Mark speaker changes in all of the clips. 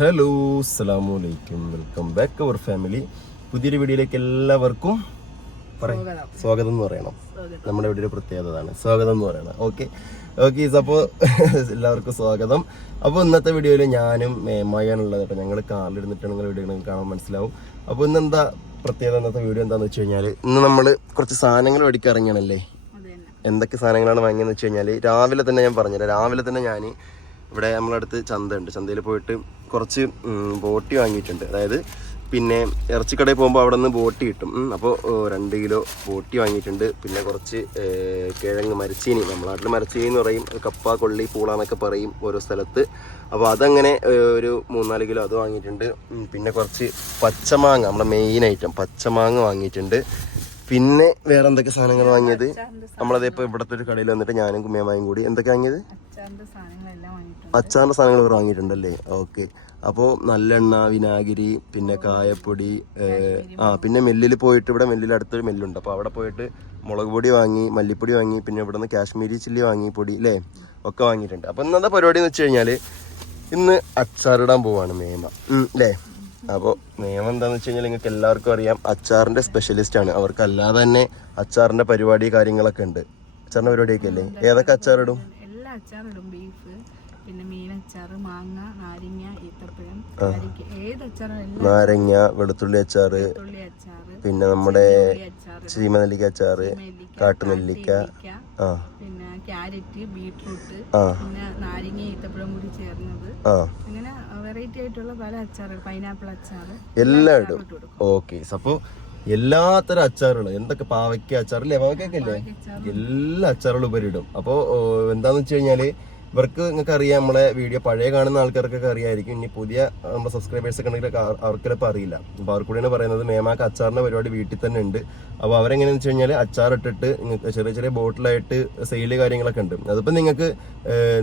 Speaker 1: Hello അസ്സലാമു അലൈക്കും welcome back അവർ family പുതിയൊരു വീഡിയോയിലേക്ക് എല്ലാവർക്കും പറയാം സ്വാഗതം. എന്ന് പറയണം. നമ്മുടെ ഇവിടെ ഒരു പ്രത്യേകതയാണ് സ്വാഗതം എന്ന് പറയണം. ഓക്കെ ഓക്കെ അപ്പോൾ എല്ലാവർക്കും സ്വാഗതം. അപ്പോൾ ഇന്നത്തെ വീഡിയോയിൽ ഞാനും മേമായാണുള്ളത് കേട്ടോ ഞങ്ങൾ കാറിലിരുന്നിട്ടാണ് നിങ്ങൾ വീഡിയോ കാണാൻ മനസ്സിലാവും. അപ്പോൾ ഇന്ന് എന്താ പ്രത്യേകത? ഇന്നത്തെ വീഡിയോ എന്താണെന്ന് വെച്ച് കഴിഞ്ഞാൽ ഇന്ന് നമ്മൾ കുറച്ച് സാധനങ്ങൾ മേടിക്കാൻ ഇറങ്ങിയാണല്ലേ എന്തൊക്കെ സാധനങ്ങളാണ് വാങ്ങിയെന്ന് വെച്ച് കഴിഞ്ഞാൽ രാവിലെ തന്നെ ഞാൻ പറഞ്ഞുതരാം. രാവിലെ തന്നെ ഞാൻ ഇവിടെ നമ്മളടുത്ത് ചന്തയുണ്ട്. ചന്തയിൽ പോയിട്ട് കുറച്ച് ബോട്ടി വാങ്ങിയിട്ടുണ്ട്. അതായത് പിന്നെ ഇറച്ചിക്കടയിൽ പോകുമ്പോൾ അവിടെ നിന്ന് ബോട്ടി കിട്ടും. അപ്പോൾ രണ്ട് കിലോ ബോട്ടി വാങ്ങിയിട്ടുണ്ട്. പിന്നെ കുറച്ച് കിഴങ്ങ് മരച്ചീനി. നമ്മുടെ നാട്ടിൽ മരച്ചീനി എന്ന് പറയും കപ്പ കൊള്ളി പൂള എന്നൊക്കെ പറയും ഓരോ സ്ഥലത്ത്. അപ്പോൾ അതങ്ങനെ ഒരു മൂന്നാൽ കിലോ അത് വാങ്ങിയിട്ടുണ്ട്. പിന്നെ കുറച്ച് പച്ചമാങ്ങ നമ്മുടെ മെയിൻ ഐറ്റം പച്ചമാങ്ങ വാങ്ങിയിട്ടുണ്ട്. പിന്നെ വേറെ എന്തൊക്കെ സാധനങ്ങൾ വാങ്ങിയത് നമ്മളതിപ്പോൾ ഇവിടുത്തെ ഒരു കടയിൽ വന്നിട്ട് ഞാനും കുമ്മിയമായും കൂടി. എന്തൊക്കെ വാങ്ങിയത്?
Speaker 2: അച്ചാറിന്റെ
Speaker 1: സാധനങ്ങൾ ഇവർ വാങ്ങിയിട്ടുണ്ടല്ലേ? ഓക്കെ. അപ്പോൾ നല്ലെണ്ണ വിനാഗിരി പിന്നെ കായപ്പൊടി ആ പിന്നെ മെല്ലിൽ പോയിട്ട് ഇവിടെ മെല്ലിൽ അടുത്തൊരു മെല്ലുണ്ട്. അപ്പോൾ അവിടെ പോയിട്ട് മുളക് പൊടി വാങ്ങി മല്ലിപ്പൊടി വാങ്ങി പിന്നെ ഇവിടെ നിന്ന് കാശ്മീരി ചില്ലി വാങ്ങി പൊടി അല്ലേ ഒക്കെ വാങ്ങിയിട്ടുണ്ട്. അപ്പോൾ ഇന്നത്തെ പരിപാടി എന്ന് വെച്ച് കഴിഞ്ഞാൽ ഇന്ന് അച്ചാറിടാൻ പോവാണ് മേമ. അല്ലേ അപ്പോൾ നിയമം എന്താണെന്ന് വെച്ച് കഴിഞ്ഞാൽ നിങ്ങൾക്ക് എല്ലാവർക്കും അറിയാം അച്ചാറിന്റെ സ്പെഷ്യലിസ്റ്റ് ആണ്. അവർക്ക് അല്ലാതെ തന്നെ അച്ചാറിന്റെ പരിപാടി കാര്യങ്ങളൊക്കെ ഉണ്ട്. അച്ചാറിന്റെ പരിപാടിയൊക്കെ അല്ലേ? ഏതൊക്കെ അച്ചാറിടും
Speaker 2: എല്ലാ അച്ചാറും ഇടും ബീഫ് പിന്നെ മീൻ അച്ചാർ മാങ്ങ നാരങ്ങ ഈത്തപ്പഴം ഏത് അച്ചാറും
Speaker 1: നാരങ്ങ വെളുത്തുള്ളി അച്ചാർ
Speaker 2: വെളുത്തുള്ളി അച്ചാർ
Speaker 1: പിന്നെ നമ്മുടെ
Speaker 2: ചീമ നെല്ലിക്ക
Speaker 1: ചീമനെല്ലിക്ക അച്ചാറ്
Speaker 2: നെല്ലിക്ക
Speaker 1: കാട്ടുനെല്ലിക്ക ആ.
Speaker 2: പിന്നെ ക്യാരറ്റ് ബീട്രൂട്ട് പിന്നെ നാരങ്ങ ഈത്തപ്പഴം കൂടി ചേർന്നത്.
Speaker 1: ആ.
Speaker 2: അങ്ങനെ വെറൈറ്റി ആയിട്ടുള്ള പല അച്ചാറ് പൈനാപ്പിൾ അച്ചാറ്
Speaker 1: എല്ലാം ഇടും. ഓക്കെ. അപ്പോൾ എല്ലാത്തരം അച്ചാറുകളും. എന്തൊക്കെ പാവയ്ക്ക അച്ചാറല്ലേ? പാവയ്ക്കല്ലേ പാവയ്ക്കൊക്കെ എല്ലാ അച്ചാറുകളും ഉപരിടും. അപ്പോ അപ്പോൾ എന്താന്ന് വെച്ച് കഴിഞ്ഞാൽ ഇവർക്ക് നിങ്ങൾക്ക് അറിയാം നമ്മളെ വീഡിയോ പഴയ കാണുന്ന ആൾക്കാർക്കൊക്കെ അറിയായിരിക്കും. ഇനി പുതിയ നമ്മുടെ സബ്സ്ക്രൈബേഴ്സ് ഒക്കെ ഉണ്ടെങ്കിൽ അവർക്ക് ചിലപ്പോൾ അറിയില്ല. അപ്പോൾ അവർ കൂടിയാണ് പറയുന്നത് മേമാക്ക് അച്ചാറിന്റെ പരിപാടി വീട്ടിൽ തന്നെ ഉണ്ട്. അപ്പോൾ അവരെങ്ങനെയാണെന്ന് വെച്ച് കഴിഞ്ഞാൽ അച്ചാർ ഇട്ടിട്ട് നിങ്ങൾക്ക് ചെറിയ ചെറിയ ബോട്ടിലായിട്ട് സെയിൽ കാര്യങ്ങളൊക്കെ ഉണ്ട്. അതിപ്പോൾ നിങ്ങൾക്ക്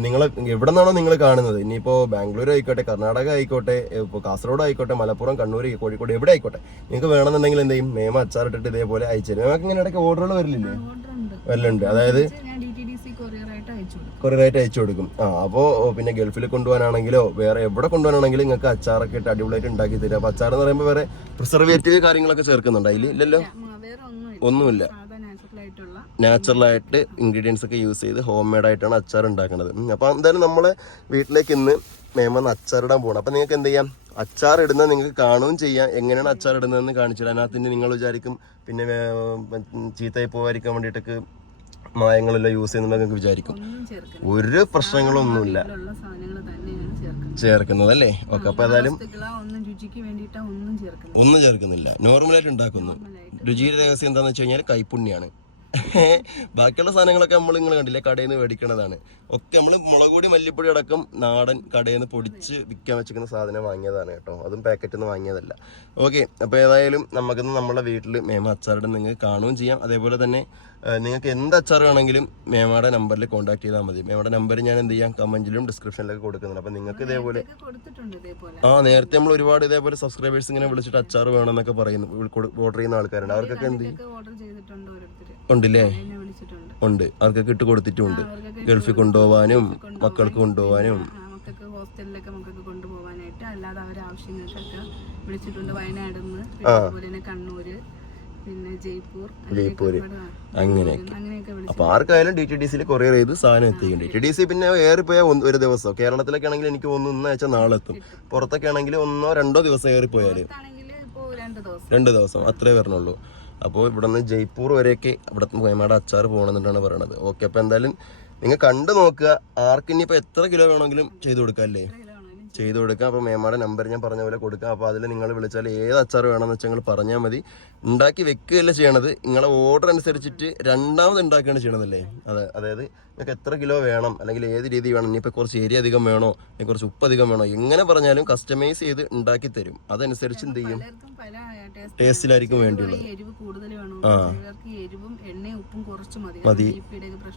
Speaker 1: നിങ്ങൾ എവിടെ നിന്നാണോ നിങ്ങൾ കാണുന്നത്. ഇനിയിപ്പോൾ ബാംഗ്ലൂർ ആയിക്കോട്ടെ കർണാടക ആയിക്കോട്ടെ ഇപ്പോൾ കാസർഗോഡ് ആയിക്കോട്ടെ മലപ്പുറം കണ്ണൂർ കോഴിക്കോട് എവിടെ ആയിക്കോട്ടെ നിങ്ങൾക്ക് വേണമെന്നുണ്ടെങ്കിൽ എന്ത് ചെയ്യും? മേമ അച്ചാർ ഇട്ടിട്ട് ഇതേപോലെ അയച്ചു തരും. മേമാക്ക് ഇങ്ങനെ ഇടയ്ക്ക് ഓർഡറുകൾ വരില്ലേ വരലുണ്ട്. അതായത്
Speaker 2: കൊറിയറായിട്ട് അയച്ചു കൊടുക്കും.
Speaker 1: ആ അപ്പോ പിന്നെ ഗൾഫിൽ കൊണ്ടുപോകാനാണെങ്കിലോ വേറെ എവിടെ കൊണ്ടുപോകാനാണെങ്കിലും നിങ്ങൾക്ക് അച്ചാറൊക്കെ ഇട്ട് അടിപൊളിയായിട്ട് ഉണ്ടാക്കി തരും. അപ്പോൾ അച്ചാർ എന്ന് പറയുമ്പോൾ വേറെ പ്രിസർവേറ്റീവ് കാര്യങ്ങളൊക്കെ ചേർക്കുന്നുണ്ട് അതിൽ ഇല്ലല്ലോ?
Speaker 2: ഒന്നുമില്ല.
Speaker 1: നാച്ചുറലായിട്ട് ഇൻഗ്രീഡിയൻസ് ഒക്കെ യൂസ് ചെയ്ത് ഹോം മെയ്ഡ് ആയിട്ടാണ് അച്ചാർ ഉണ്ടാക്കുന്നത് അപ്പൊ അപ്പോൾ എന്തായാലും നമ്മളെ വീട്ടിലേക്ക് ഇന്ന് മേമന്ന് അച്ചാറിടാൻ പോകണം അപ്പോൾ നിങ്ങൾക്ക് എന്ത് ചെയ്യാം? അച്ചാർ ഇടുന്നത് നിങ്ങൾക്ക് കാണുകയും ചെയ്യാം. എങ്ങനെയാണ് അച്ചാർ ഇടുന്നതെന്ന് കാണിച്ചു തരാം. അതിനകത്ത് നിങ്ങൾ വിചാരിക്കും പിന്നെ ചീത്തയിൽ ചീത്തയായി പോകാതിരിക്കാൻ വേണ്ടിയിട്ടൊക്കെ മായങ്ങളെല്ലാം യൂസ് ചെയ്യുന്നുണ്ടെന്ന് വിചാരിക്കും. ഒരു പ്രശ്നങ്ങളൊന്നുമില്ല.
Speaker 2: ചേർക്കുന്നത്
Speaker 1: അല്ലേ ഓക്കെ അപ്പൊ ഏതായാലും
Speaker 2: ഒന്നും
Speaker 1: ചേർക്കുന്നില്ല. നോർമലായിട്ട് ഉണ്ടാക്കുന്നു. രുചിയുടെ രഹസ്യം എന്താണെന്ന് വെച്ച് കഴിഞ്ഞാൽ കൈപ്പുണ്യാണ്. ബാക്കിയുള്ള സാധനങ്ങളൊക്കെ നമ്മൾ നിങ്ങൾ കണ്ടില്ലേ? കടയിൽ നിന്ന് മേടിക്കണതാണ്. ഒക്കെ നമ്മൾ മുളക് പൊടി മല്ലിപ്പൊടി അടക്കം നാടൻ കടയിൽ നിന്ന് പൊടിച്ച് വിൽക്കാൻ വെച്ചിരിക്കുന്ന സാധനം വാങ്ങിയതാണ് കേട്ടോ. അതും പാക്കറ്റിൽ നിന്ന് വാങ്ങിയതല്ല. ഓക്കെ അപ്പോൾ ഏതായാലും നമുക്കിന്ന് നമ്മുടെ വീട്ടിൽ മേമ അച്ചാറിട്ട് നിങ്ങൾക്ക് കാണുകയും ചെയ്യാം. അതേപോലെ തന്നെ നിങ്ങൾക്ക് എന്ത് അച്ചാർ വേണമെങ്കിലും മേമയുടെ നമ്പറിൽ കോൺടാക്ട് ചെയ്താൽ മതി. മേമയുടെ നമ്പർ ഞാൻ എന്ത് ചെയ്യാം? കമന്റിലും ഡിസ്ക്രിപ്ഷനിലൊക്കെ കൊടുക്കുന്നുണ്ട്. അപ്പോൾ നിങ്ങൾക്ക് ഇതേപോലെ ആ നേരത്തെ നമ്മൾ ഒരുപാട് ഇതേപോലെ സബ്സ്ക്രൈബേഴ്സ് ഇങ്ങനെ വിളിച്ചിട്ട് അച്ചാർ വേണമെന്നൊക്കെ പറയുന്നു. ഓർഡർ ചെയ്യുന്ന ആൾക്കാരുണ്ട്. അവർക്കൊക്കെ എന്ത് ഉണ്ടല്ലേ? ഉണ്ട്. അവർക്കൊക്കെ ഇട്ട് കൊടുത്തിട്ടുമുണ്ട്
Speaker 2: ഗൾഫിൽ
Speaker 1: ഗൾഫിൽ കൊണ്ടുപോകാനും മക്കൾക്ക് കൊണ്ടുപോകാനും
Speaker 2: ആ, മക്കൾക്ക് ഹോസ്റ്റലിലൊക്കെ മക്കൾക്ക് കൊണ്ടുപോകാനായിട്ട് അല്ലാതെ അവരെ ആവശ്യങ്ങൾക്കൊക്കെ വിളിച്ചിട്ടുണ്ട് വയനാട് നിന്ന്. പിന്നെ അതുപോലെ തന്നെ കണ്ണൂര് പിന്നെ ജയ്പൂർ
Speaker 1: ജയ്പൂര്.
Speaker 2: അങ്ങനെയൊക്കെ.
Speaker 1: അപ്പൊ ആർക്കായാലും ഡി ടി ഡി സിയിൽ കൊറിയർ ചെയ്ത് സാധനം എത്തിക്കും. ഡി ടി ഡി സി പിന്നെ ഏറിപ്പോയാൽ പോയ ഒരു ദിവസം. കേരളത്തിലൊക്കെ ആണെങ്കിൽ എനിക്ക് ഒന്ന് ഒന്നാഴ്ച നാളെ എത്തും. പുറത്തൊക്കെ ആണെങ്കിൽ ഒന്നോ രണ്ടോ ദിവസം ഏറിപ്പോയാൽ
Speaker 2: പോയാൽ രണ്ടു ദിവസം.
Speaker 1: അത്രേ വരണുള്ളൂ. അപ്പോൾ ഇവിടെ നിന്ന് ജയ്പൂർ വരെയൊക്കെ ഇവിടെ മേമാടെ അച്ചാർ പോകണമെന്നിട്ടാണ് പറയണത്. ഓക്കെ അപ്പോൾ എന്തായാലും നിങ്ങൾ കണ്ടു നോക്കുക. ആർക്ക് ഇനിയിപ്പോൾ എത്ര കിലോ വേണമെങ്കിലും ചെയ്തു കൊടുക്കാം അല്ലേ ചെയ്തു കൊടുക്കാം. അപ്പോൾ മേമാടെ നമ്പർ ഞാൻ പറഞ്ഞ പോലെ കൊടുക്കാം. അപ്പോൾ അതിൽ നിങ്ങൾ വിളിച്ചാൽ ഏത് അച്ചാർ വേണമെന്ന് വെച്ചാൽ നിങ്ങൾ പറഞ്ഞാൽ മതി. ഉണ്ടാക്കി വെക്കുകയല്ല ചെയ്യണത്. നിങ്ങളെ ഓർഡർ അനുസരിച്ചിട്ട് രണ്ടാമത് ഉണ്ടാക്കുകയാണ് ചെയ്യണതല്ലേ? അതെ അതായത് നിങ്ങൾക്ക് എത്ര കിലോ വേണം അല്ലെങ്കിൽ ഏത് രീതി വേണം ഇനിയിപ്പോൾ കുറച്ച് ഏരിയ അധികം വേണോ അല്ലെങ്കിൽ കുറച്ച് ഉപ്പ് അധികം വേണോ എങ്ങനെ പറഞ്ഞാലും കസ്റ്റമൈസ് ചെയ്ത് ഉണ്ടാക്കി തരും. അതനുസരിച്ച് എന്ത് ചെയ്യും? ടേസ്റ്റിലായിരിക്കും വേണ്ടിയുള്ളത്.
Speaker 2: ആ. മതി.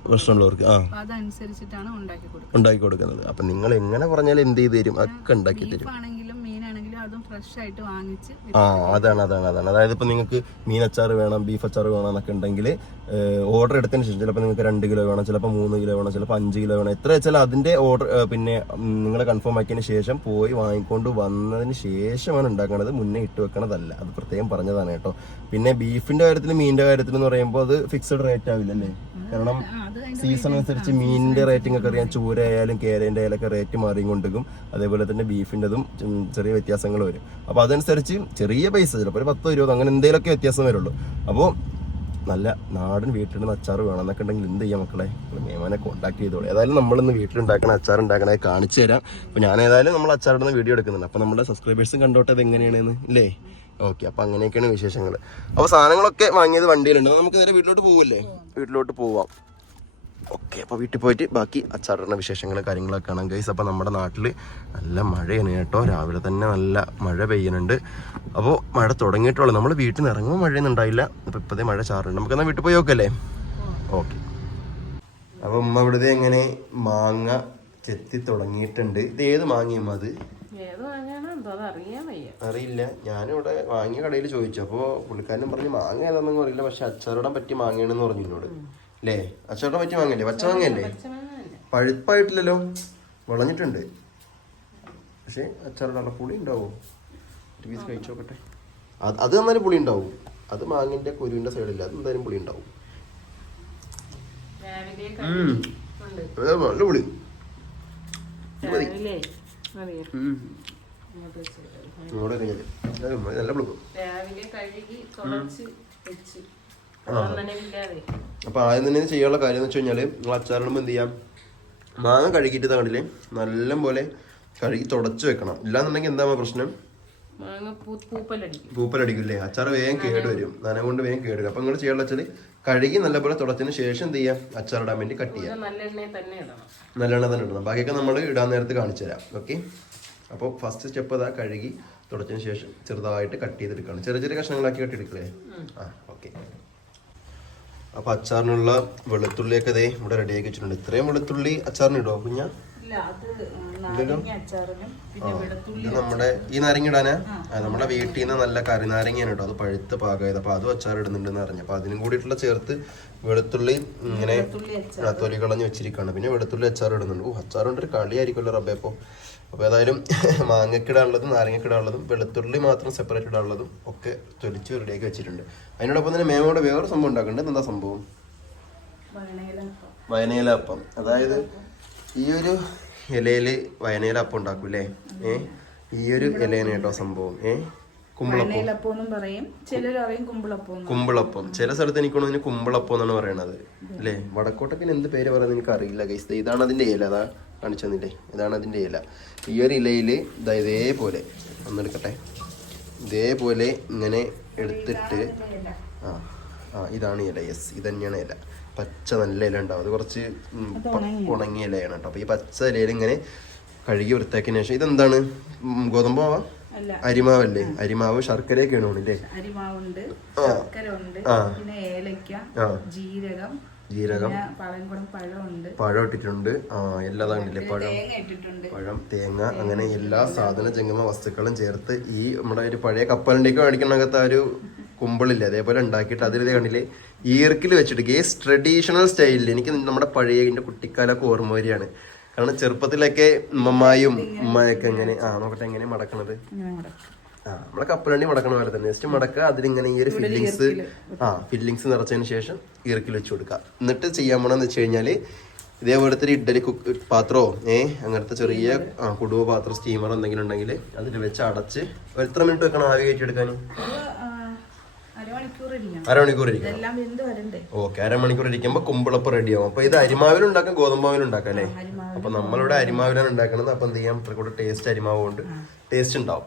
Speaker 1: പ്രശ്നമുള്ളവർക്ക് ആ.
Speaker 2: ഉണ്ടാക്കി കൊടുക്കുന്നത്.
Speaker 1: അപ്പം നിങ്ങൾ എങ്ങനെ പറഞ്ഞാലും എന്ത് ചെയ്ത് തരും? ഒക്കെ ഉണ്ടാക്കി തരും. ആ അതാണ് അതാണ് അതാണ്. അതായത് ഇപ്പൊ നിങ്ങൾക്ക് മീനച്ചാർ വേണം ബീഫ് അച്ചാർ വേണം എന്നൊക്കെ ഉണ്ടെങ്കിൽ ഓർഡർ എടുത്തതിന് ശേഷം ചിലപ്പോൾ നിങ്ങൾക്ക് രണ്ട് കിലോ വേണം ചിലപ്പോൾ മൂന്ന് കിലോ വേണം ചിലപ്പോൾ അഞ്ച് കിലോ വേണം. എത്ര വെച്ചാൽ അതിന്റെ ഓർഡർ പിന്നെ നിങ്ങൾ കൺഫേം ആക്കിയതിന് ശേഷം പോയി വാങ്ങിക്കൊണ്ട് വന്നതിന് ശേഷമാണ് ഉണ്ടാക്കുന്നത് മുന്നേ ഇട്ട് വെക്കണതല്ല. അത് പ്രത്യേകം പറഞ്ഞതാണ് കേട്ടോ. പിന്നെ ബീഫിന്റെ കാര്യത്തിൽ മീനിന്റെ കാര്യത്തിൽ എന്ന് പറയുമ്പോൾ അത് ഫിക്സഡ് റേറ്റ് ആവില്ല അല്ലേ കാരണം സീസൺ അനുസരിച്ച് മീനിന്റെ റേറ്റിംഗ് ഒക്കെ അറിയാം. ചൂര ആയാലും ഒക്കെ ആയാലൊക്കെ റേറ്റ് മാറിക്കൊണ്ടിരിക്കും അതേപോലെ തന്നെ ബീഫിന്റെതും ചെറിയ വ്യത്യാസങ്ങൾ വരും. അപ്പോൾ അതനുസരിച്ച് ചെറിയ പൈസ ചിലപ്പോൾ ഒരു പത്തോ ഇരുപതോ അങ്ങനെ എന്തെങ്കിലുമൊക്കെ വ്യത്യാസം വരുള്ളൂ. അപ്പോൾ നല്ല നാടൻ വീട്ടിൽ അച്ചാർ വേണം എന്നൊക്കെ ഉണ്ടെങ്കിൽ എന്ത് ചെയ്യാം മക്കളെ? മേമാനെ കോൺടാക്ട് ചെയ്തോളൂ. ഏതായാലും നമ്മളിന്ന് വീട്ടിലുണ്ടാക്കണ അച്ചാർ ഉണ്ടാക്കണേ കാണിച്ചു തരാം. അപ്പോൾ ഞാൻ ഏതായാലും നമ്മൾ അച്ചാറിടുന്ന വീഡിയോ എടുക്കുന്നുണ്ട്. അപ്പോൾ നമ്മുടെ സബ്സ്ക്രൈബേഴ്സും കണ്ടോട്ടെ അത് എങ്ങനെയാണെന്ന് ഇല്ലേ? ഓക്കെ അപ്പോൾ അങ്ങനെയൊക്കെയാണ് വിശേഷങ്ങൾ. അപ്പോൾ സാധനങ്ങളൊക്കെ വാങ്ങിയത് വണ്ടിയിലുണ്ട്. നമുക്ക് നേരെ വീട്ടിലോട്ട് പോവില്ലേ? വീട്ടിലോട്ട് പോവാം. ഓക്കെ അപ്പോൾ വീട്ടിൽ പോയിട്ട് ബാക്കി അച്ചാറിടുന്ന വിശേഷങ്ങളും കാര്യങ്ങളൊക്കെ കാണാം ഗൈസ് അപ്പോൾ നമ്മുടെ നാട്ടിൽ നല്ല മഴയാണ് കേട്ടോ. രാവിലെ തന്നെ നല്ല മഴ പെയ്യുന്നുണ്ട്. അപ്പോൾ മഴ തുടങ്ങിയിട്ടുള്ളൂ. നമ്മൾ വീട്ടിൽ നിന്ന് ഇറങ്ങുമ്പോൾ മഴയൊന്നും ഉണ്ടായില്ല. അപ്പോൾ ഇപ്പോഴത്തെ മഴ ചാറുണ്ട്. നമുക്ക് എന്നാൽ വീട്ടിൽ പോയി നോക്കല്ലേ ഓക്കെ. അപ്പോൾ ഉമ്മ ഇവിടുത്തെ എങ്ങനെ മാങ്ങ ചെത്തി തുടങ്ങിയിട്ടുണ്ട്. ഇത് ഏത് മാങ്ങയും അത്? അറിയില്ല. ഞാനിവിടെ വാങ്ങിയ കടയിൽ ചോദിച്ചു. അപ്പോൾ പുള്ളിക്കാരനും പറഞ്ഞു മാങ്ങ ഏതാണെന്ന് അറിയില്ല. പക്ഷെ അച്ചാറിടാൻ പറ്റിയ മാങ്ങയാണെന്ന് പറഞ്ഞു എന്നോട്. അല്ലേ അച്ചാറിടാൻ പറ്റി വാങ്ങല്ലേ പച്ച മാങ്ങയല്ലേ? പഴുപ്പായിട്ടില്ലല്ലോ. വളഞ്ഞിട്ടുണ്ട്. പക്ഷെ അവിടെ പുളി ഉണ്ടാവും. ഒരു പീസ് കഴിച്ചു നോക്കട്ടെ അത് അത് എന്നാലും പുളി ഉണ്ടാവും. അത് മാങ്ങിന്റെ കുരുവിന്റെ സൈഡില്ല അത് എന്തായാലും പുളി ഉണ്ടാവും. നല്ല പുളി. നല്ല പുളി.
Speaker 3: രാവിലെ കഴുകി തുടച്ച് വെച്ച്
Speaker 1: അപ്പൊ ആദ്യം തന്നെ ചെയ്യാനുള്ള കാര്യം എന്ന് വെച്ച് കഴിഞ്ഞാൽ നിങ്ങൾ അച്ചാറിടുമ്പോൾ എന്ത് ചെയ്യാം? മാങ്ങ കഴുകിയിട്ട് കണ്ടില്ലേ? നല്ല പോലെ കഴുകി തുടച്ചു വെക്കണം. ഇല്ലാന്നുണ്ടെങ്കിൽ എന്താ പ്രശ്നം? പൂപ്പലടിക്കില്ലേ അച്ചാർ വേഗം കേട് വരും. നന കൊണ്ട് വേഗം കേട് വരും. അപ്പൊ നിങ്ങൾ ചെയ്യാനുള്ള വെച്ചാൽ കഴുകി നല്ലപോലെ തുടച്ചതിന് ശേഷം എന്ത് ചെയ്യാം? അച്ചാറിടാൻ വേണ്ടി കട്ട് ചെയ്യാം. നല്ലെണ്ണ തന്നെ ഇടണം. ബാക്കിയൊക്കെ നമ്മൾ ഇടാൻ നേരത്ത് കാണിച്ചു തരാം. ഓക്കെ? അപ്പോൾ ഫസ്റ്റ് സ്റ്റെപ്പ് അതാ കഴുകി തുടച്ചതിന് ശേഷം ചെറുതായിട്ട് കട്ട് ചെയ്തെടുക്കണം. ചെറിയ ചെറിയ കഷ്ണങ്ങളാക്കി കട്ടിയെടുക്കലേ ആ ഓക്കെ. അപ്പൊ അച്ചാറിനുള്ള വെളുത്തുള്ളിയൊക്കെ ദേ ഇവിടെ റെഡിയാക്കി വെച്ചിട്ടുണ്ട്. ഇത്രയും വെളുത്തുള്ളി അച്ചാറിനിടോ കുഞ്ഞ? ഇത് നമ്മുടെ ഈ നാരങ്ങ ഇടാനാ നമ്മുടെ വീട്ടിൽ നിന്ന് നല്ല കറിനാരങ്ങയാണ് കേട്ടോ. അത് പഴുത്ത് പാകമായത്. അപ്പൊ അതും അച്ചാർ ഇടുന്നുണ്ടെന്ന് അറിഞ്ഞു. അപ്പൊ അതിനും കൂടിയിട്ടുള്ള ചേർത്ത് വെളുത്തുള്ളി ഇങ്ങനെ തൊലി കളഞ്ഞ് വെച്ചിരിക്കുകയാണ് പിന്നെ വെളുത്തുള്ളി അച്ചാർ ഇടുന്നുണ്ട് ഓ അച്ചാർ കൊണ്ടൊരു ഒരു കളിയായിരിക്കുമല്ലോ റബ്ബേ അപ്പോൾ അപ്പോൾ ഏതായാലും മാങ്ങക്കിടാനുള്ളതും നാരങ്ങക്കിടാനുള്ളതും വെളുത്തുള്ളി മാത്രം സെപ്പറേറ്റ് ഇടാനുള്ളതും ഒക്കെ തൊലിച്ച് റെഡിയാക്കി വെച്ചിട്ടുണ്ട്. അതിനോടൊപ്പം തന്നെ മേമോടെ വേറെ സംഭവം ഉണ്ടാക്കുന്നുണ്ട്. എന്താ സംഭവം?
Speaker 2: വയണയില
Speaker 1: വയനയില അപ്പം അതായത് ഈ ഒരു ഇലയിൽ വയനയില അപ്പം അല്ലേ ഏ? ഈ ഒരു ഇലയാണ് കേട്ടോ സംഭവം. ഏ? കുമ്പളപ്പം.
Speaker 2: കുമ്പിളപ്പം
Speaker 1: ചില സ്ഥലത്ത് എനിക്ക് കുമ്പളപ്പം ഇതിന് കുമ്പിളപ്പം എന്നാണ് പറയണത് അല്ലേ വടക്കോട്ടക്കിന് എന്ത് പേര് പറയുന്നത് എനിക്ക് അറിയില്ല ഗൈസ് ഇതാണ് അതിന്റെ ഇല. അതാ കാണിച്ചു തന്നില്ലേ ഇതാണ് അതിന്റെ ഇല. ഈ ഒരു ഇലയിൽ ഇതാ ഇതേപോലെ ഒന്നെടുക്കട്ടെ. ഇതേപോലെ ഇങ്ങനെ എടുത്തിട്ട് ആ ആ ഇതാണ് ഇല. യെസ് ഇത് തന്നെയാണ് ഇല. പച്ച നല്ല ഇല ഉണ്ടാവും. അത് കുറച്ച് ഉണങ്ങിയ ഇലയാണ് കേട്ടോ. അപ്പോൾ ഈ പച്ച ഇലയിൽ ഇങ്ങനെ കഴുകി വൃത്തിയാക്കിയതിന് ശേഷം ഇതെന്താണ്?
Speaker 2: ഗോതമ്പാവാ
Speaker 1: അരിമാവല്ലേ? അരിമാവ് ശർക്കരയൊക്കെയാണ്
Speaker 2: അരിമാവുണ്ട്
Speaker 1: ആ. ആ.
Speaker 2: ജീരകം
Speaker 1: ജീരകം. പഴം ഇട്ടിട്ടുണ്ട്. ആ എല്ലാ കണ്ടില്ലേ? പഴം. പഴം തേങ്ങ അങ്ങനെ എല്ലാ സാധന ജംഗമ വസ്തുക്കളും ചേർത്ത് ഈ നമ്മുടെ ഒരു പഴയ കപ്പലിന്റെയൊക്കെ മേടിക്കണകത്ത് ആ ഒരു കുമ്പിളില്ലേ? അതേപോലെ ഉണ്ടാക്കിയിട്ട് അതിൽ കണ്ടില്ലേ? ഈർക്കിൽ വെച്ചിട്ട് ഗേസ് ട്രഡീഷണൽ സ്റ്റൈലിൽ. എനിക്ക് നമ്മുടെ പഴയ എന്റെ കുട്ടിക്കാലൊക്കെ ഓർമ്മ വരികയാണ്. കാരണം ചെറുപ്പത്തിലൊക്കെ ഉമ്മമായും ഉമ്മയൊക്കെ എങ്ങനെ ആ നോക്കട്ടെ എങ്ങനെ മടക്കണത്? നമ്മളെ കപ്പലണ്ടി മടക്കണ പോലെ തന്നെ. ജസ്റ്റ് മടക്കുക അതിലിങ്ങനെ ഈ ഒരു ഫില്ലിങ്സ് ആ ഫില്ലിങ്സ് നിറച്ചതിന് ശേഷം ഇറക്കിൽ വെച്ച് കൊടുക്കുക. എന്നിട്ട് ചെയ്യാൻ പോണെന്ന് വെച്ച് കഴിഞ്ഞാൽ ഇതേപോലത്തെ ഒരു ഇഡ്ഡലി കുക്ക് പാത്രമോ ഏ അങ്ങനത്തെ ചെറിയ കുടുവ പാത്രം സ്റ്റീമറോ എന്തെങ്കിലും ഉണ്ടെങ്കിൽ അതിൽ വെച്ച് അടച്ച് എത്ര മിനിറ്റ് വെക്കണം ആവി കയറ്റി എടുക്കാൻ
Speaker 2: ഒരു, ആ, അരമണിക്കൂർ ഇരിക്കണം.
Speaker 1: ഓക്കെ അരമണിക്കൂർ ഇരിക്കുമ്പോൾ കുമ്പിളപ്പം റെഡിയാവും അപ്പൊ ഇത് അരിമാവിലും ഉണ്ടാക്കാം ഗോതമ്പാവിലും ഉണ്ടാക്കാം അല്ലേ? അപ്പൊ നമ്മളിവിടെ അരിമാവിലാണ് ഉണ്ടാക്കുന്നത് അപ്പൊ എന്ത് ചെയ്യാം? ഇത്ര കൂടെ ടേസ്റ്റ് അരിമാവ് കൊണ്ട് ടേസ്റ്റ് ഉണ്ടാവും.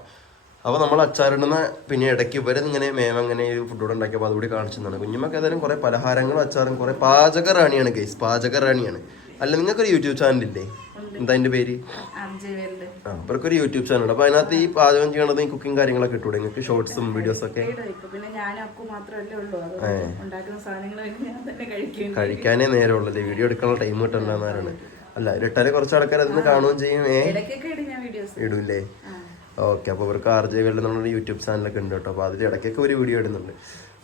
Speaker 1: അപ്പൊ നമ്മൾ അച്ചാറിടുന്ന പിന്നെ ഇടയ്ക്ക് ഇവർ ഇങ്ങനെ മേമ അങ്ങനെ ഒരു ഫുഡ് കൂടെ ഉണ്ടാക്കിയപ്പോൾ അതുകൂടി കാണിച്ചു തന്നാണ് കുഞ്ഞുമൊക്കെ ഏതായാലും കുറെ പലഹാരങ്ങളും അച്ചാറും കുറെ പാചക റാണിയാണ് ഗൈസ് പാചക റാണിയാണ്. അല്ല നിങ്ങൾക്കൊരു യൂട്യൂബ് ചാനൽ ഇല്ലേ? എന്താ അതിന്റെ പേര്? ആ അവർക്ക് അവർക്കൊരു യൂട്യൂബ് ചാനൽ ഉണ്ട്. അപ്പൊ അതിനകത്ത് ഈ പാചകം ചെയ്യണത് ഈ കുക്കിംഗ് കാര്യങ്ങളൊക്കെ ഇട്ടൂടെ? നിങ്ങൾക്ക് ഷോർട്സും
Speaker 2: വീഡിയോസൊക്കെ തന്നെ
Speaker 1: കഴിക്കാനേ നേരമുള്ളല്ലേ വീഡിയോ എടുക്കാനുള്ള ടൈം കിട്ടണ്ടെന്നാണ് അല്ല ഇട്ടാലേ കുറച്ച് ആൾക്കാർ അതിന് കാണുകയും ചെയ്യും. ഏ? ഇടൂല്ലേ? ഓക്കെ അപ്പോൾ ഇവർക്ക് ആർ ജെ വേൾഡ് എന്നുള്ള യൂട്യൂബ് ചാനലൊക്കെ ഉണ്ട് കേട്ടോ. അപ്പോൾ അതിൽ ഇടയ്ക്കൊക്കെ ഒരു വീഡിയോ ഇടുന്നുണ്ട്.